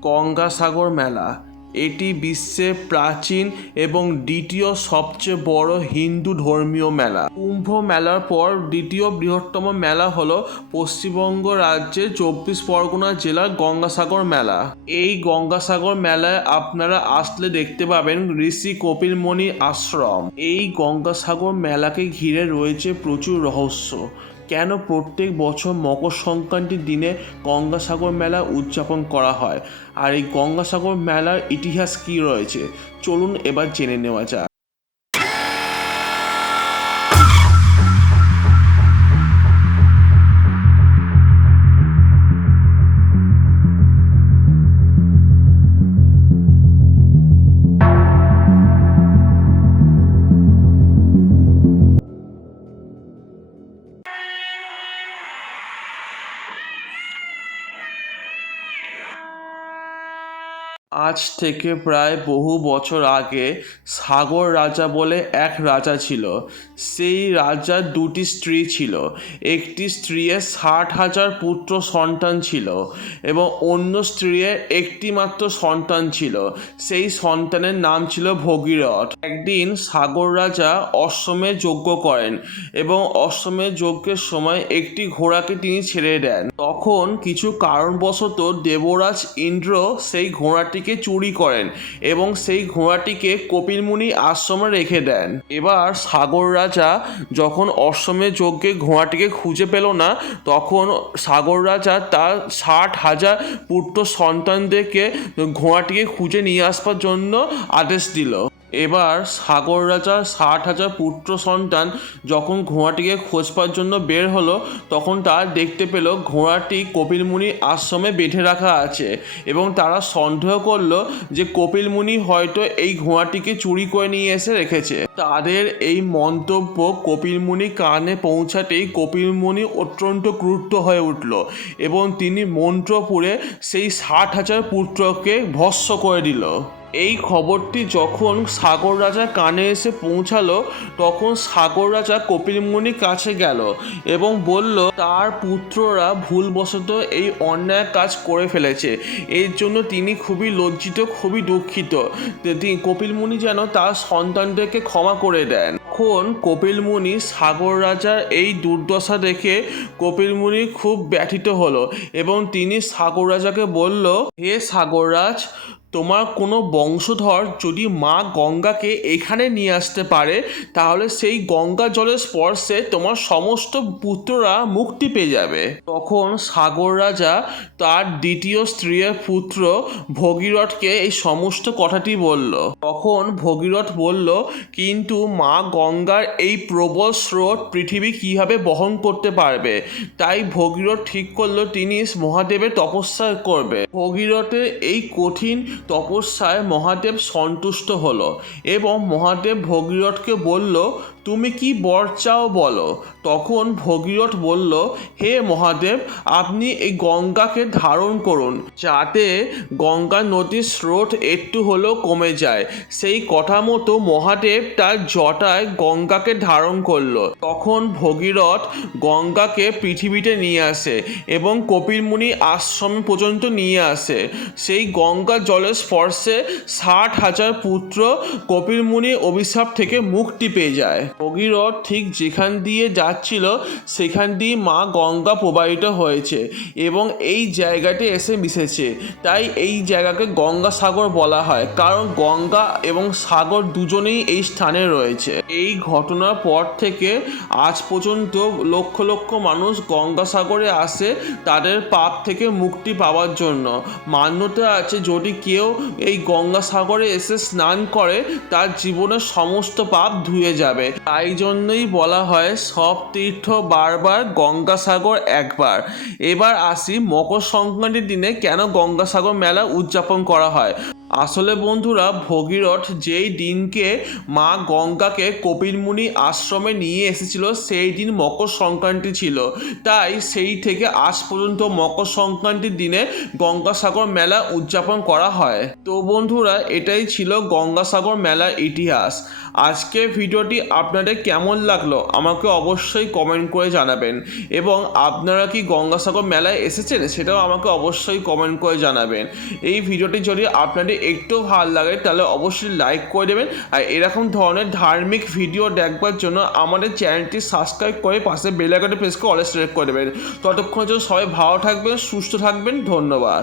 গঙ্গাসাগর মেলা। এটি বিশ্বের প্রাচীন এবং দ্বিতীয় সবচেয়ে বড় হিন্দু ধর্মীয় মেলা। কুম্ভ মেলার পর দ্বিতীয় বৃহত্তম মেলা হলো পশ্চিমবঙ্গ রাজ্যের চব্বিশ পরগনা জেলার গঙ্গাসাগর মেলা। এই গঙ্গাসাগর মেলায় আপনারা আসলে দেখতে পাবেন ঋষি কপিলমণি আশ্রম। এই গঙ্গাসাগর মেলাকে ঘিরে রয়েছে প্রচুর রহস্য। কেন প্রত্যেক বছর মকর সংক্রান্তির দিনে গঙ্গাসাগর মেলা উদযাপন করা হয়? আর এই গঙ্গাসাগর মেলার ইতিহাস কী রয়েছে? চলুন এবার জেনে নেওয়া যাক। আজ থেকে প্রায় বহু বছর আগে সাগর রাজা বলে এক রাজা ছিল। সেই রাজার দুটি স্ত্রী ছিল। একটি স্ত্রীর ষাট হাজার পুত্র সন্তান ছিল এবং অন্য স্ত্রীর একটি মাত্র সন্তান ছিল। সেই সন্তানের নাম ছিল ভগীরথ। একদিন সাগর রাজা অশ্বমের যজ্ঞ করেন এবং অশ্বমের যজ্ঞের সময় একটি ঘোড়াকে তিনি ছেড়ে দেন। তখন কিছু কারণবশত দেবরাজ ইন্দ্র সেই ঘোড়াটিকে চুরি করেন এবং সেই ঘোড়াটিকে কপিলমুনি আশ্রমে রেখে দেন। এবার সাগর রাজা যখন অশ্বমের যজ্ঞে ঘোড়াটিকে খুঁজে পেল না, তখন সাগর রাজা তার ষাট হাজার পুত্র সন্তানদেরকে ঘোড়াটিকে খুঁজে নিয়ে আসবার জন্য আদেশ দিল। এবার সাগর রাজার ষাট হাজার পুত্র সন্তান যখন ঘোড়াটিকে খোঁজবার জন্য বের হলো, তখন তার দেখতে পেল ঘোড়াটি কপিলমুনি আশ্রমে বেঁধে রাখা আছে এবং তারা সন্দেহ করল যে কপিলমুনি হয়তো এই ঘোড়াটিকে চুরি করে নিয়ে এসে রেখেছে। তাদের এই মন্তব্য কপিলমুনি কানে পৌঁছাতেই কপিলমুনি অত্যন্ত ক্রুদ্ধ হয়ে উঠল এবং তিনি মন্ত্র পুড়ে সেই ষাট হাজার পুত্রকে ভস্ম করে দিল। এই খবরটি যখন সাগর রাজার কানে এসে পৌঁছালো, তখন সাগর রাজা কপিলমুনির কাছে গেল এবং বলল, তার পুত্ররা ভুলবশত এই অন্যায় কাজ করে ফেলেছে। এর জন্য তিনি খুবই লজ্জিত, খুবই দুঃখিত। কপিলমুনি যেন তার সন্তানদেরকে ক্ষমা করে দেন। তখন কপিলমুনি সাগর রাজার এই দুর্দশা দেখে কপিলমুনি খুব ব্যথিত হলো এবং তিনি সাগর রাজাকে বলল, হে সাগররাজ তোমার কোনো বংশধর যদি মা গঙ্গাকে এখানে নিয়ে আসতে পারে, তাহলে সেই গঙ্গা জলের স্পর্শে তোমার সমস্ত পুত্ররা মুক্তি পেয়ে যাবে। তখন সাগর রাজা তার দ্বিতীয় স্ত্রীর পুত্র ভগীরথকে এই সমস্ত কথাটি বলল। তখন ভগীরথ বলল, কিন্তু মা গঙ্গার এই প্রবল স্রোত পৃথিবী কীভাবে বহন করতে পারবে? তাই ভগীরথ ঠিক করল, তিনি মহাদেবের তপস্যা করবে। ভগীরথের এই কঠিন তপস্যায় মহাদেব সন্তুষ্ট হলো এবং মহাদেব ভগীরথকে বলল তুমি কি বর চাও বলো। তখন ভগীরথ বলল, হে মহাদেব, আপনি এই গঙ্গাকে ধারণ করুন, যাতে গঙ্গা নদীর স্রোত একটু হলেও কমে যায়। সেই কথা মতো মহাদেব তার জটায় গঙ্গাকে ধারণ করল। তখন ভগীরথ গঙ্গাকে পৃথিবীতে নিয়ে আসে এবং কপিলমুনি আশ্রম পর্যন্ত নিয়ে আসে। সেই গঙ্গা জলের স্পর্শে ষাট হাজার পুত্র কপিলমুনি অভিশাপ থেকে মুক্তি পেয়ে যায়। ভগীরথ ঠিক যেখান দিয়ে যাচ্ছিল, সেখান দিয়ে মা গঙ্গা প্রবাহিত হয়েছে এবং এই জায়গাটি এসে মিশেছে। তাই এই জায়গাকে গঙ্গাসাগর বলা হয়, কারণ গঙ্গা এবং সাগর দুজনেই এই স্থানে রয়েছে। এই ঘটনার পর থেকে আজ পর্যন্ত লক্ষ লক্ষ মানুষ গঙ্গাসাগরে আসে তাদের পাপ থেকে মুক্তি পাওয়ার জন্য। মান্যতা আছে যদি কেউ এই গঙ্গাসাগরে এসে স্নান করে, তার জীবনের সমস্ত পাপ ধুয়ে যাবে। তাই জন্যই বলা হয় সব তীর্থ বারবার গঙ্গাসাগর একবার। এবার আসি মকর সংক্রান্তির দিনে কেন গঙ্গাসাগর মেলা উদযাপন করা হয়? আসলে বন্ধুরা, ভগীরথ যেই দিনকে মা গঙ্গাকে কপিলমুনি আশ্রমে নিয়ে এসেছিল, সেই দিন মকর সংক্রান্তি ছিল। তাই সেই থেকে আজ পর্যন্ত মকর সংক্রান্তির দিনে গঙ্গাসাগর মেলা উদযাপন করা হয়। তো বন্ধুরা, এটাই ছিল গঙ্গাসাগর মেলার ইতিহাস। আজকে ভিডিওটি আপনাদের কেমন লাগল, আমাকে অবশ্যই কমেন্ট করে জানাবেন। এবং আপনারা কি গঙ্গাসাগর মেলায় এসেছেন, সেটাও আমাকে অবশ্যই কমেন্ট করে জানাবেন। এই ভিডিওটি যদি আপনাদের একটু ভালো লাগে, তাহলে অবশ্যই লাইক করে দেবেন। আর এরকম ধরনের ধার্মিক ভিডিও দেখবার জন্য আমাদের চ্যানেলটি সাবস্ক্রাইব করে পাশে বেল আইকনটি প্রেস করে অলে করে দেবেন। ততক্ষণ জন্য সবাই ভালো থাকবেন, সুস্থ থাকবেন, ধন্যবাদ।